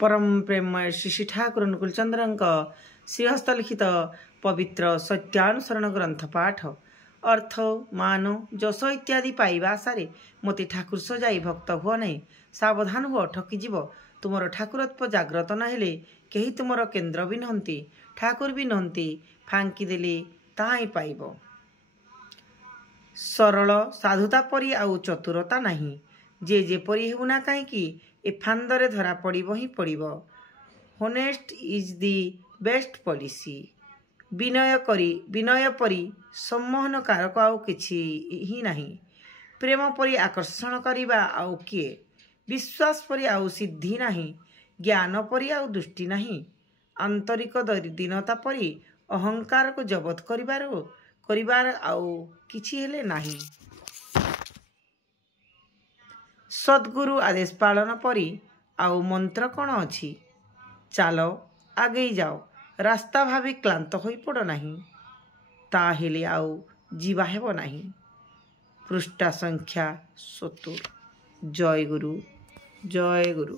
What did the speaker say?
परम प्रेममय श्री ठाकुर अनुकूलचंद्र श्रीहस्त लिखित पवित्र सत्यानुसरण ग्रंथ पाठ अर्थ मान जश इत्यादि पाइबा आशारे मते ठाकुर सजाई भक्त हुआ नहीं। सावधान हुआ ठकीजीव। तुमर ठाकुरत्व जाग्रत नहेले केही तुमर केन्द्र भी नहंती, ठाकुर भी नहंती, फांकी देले ताही पाइब। सरल साधुता परी आउ चतुरता नहीं। जे जेपरी हेउना कहीं ए फांदरे धरा पड़िब ही पड़िब। Honest is the best policy. विनय परी सम्मोहन कारक आउ किछि ही नहीं। प्रेम परी आकर्षण करिबा आउ किए। विश्वास परी आउ सिद्धि नहीं। ज्ञान परी आउ दुष्टि नहीं। आंतरिक दीनता परी अहंकार को जबत करिबार आउ किछि हेले नहीं। सद्गुरु आदेश पालन परी आउ मंत्र कौन अछि। चालो आगे जाओ, रास्ता भावी क्लांत होई पड़ नहीं। ताहेले आउ जीवा हेबो नहीं। पृष्ठा संख्या 70। जय गुरु जय गुरु।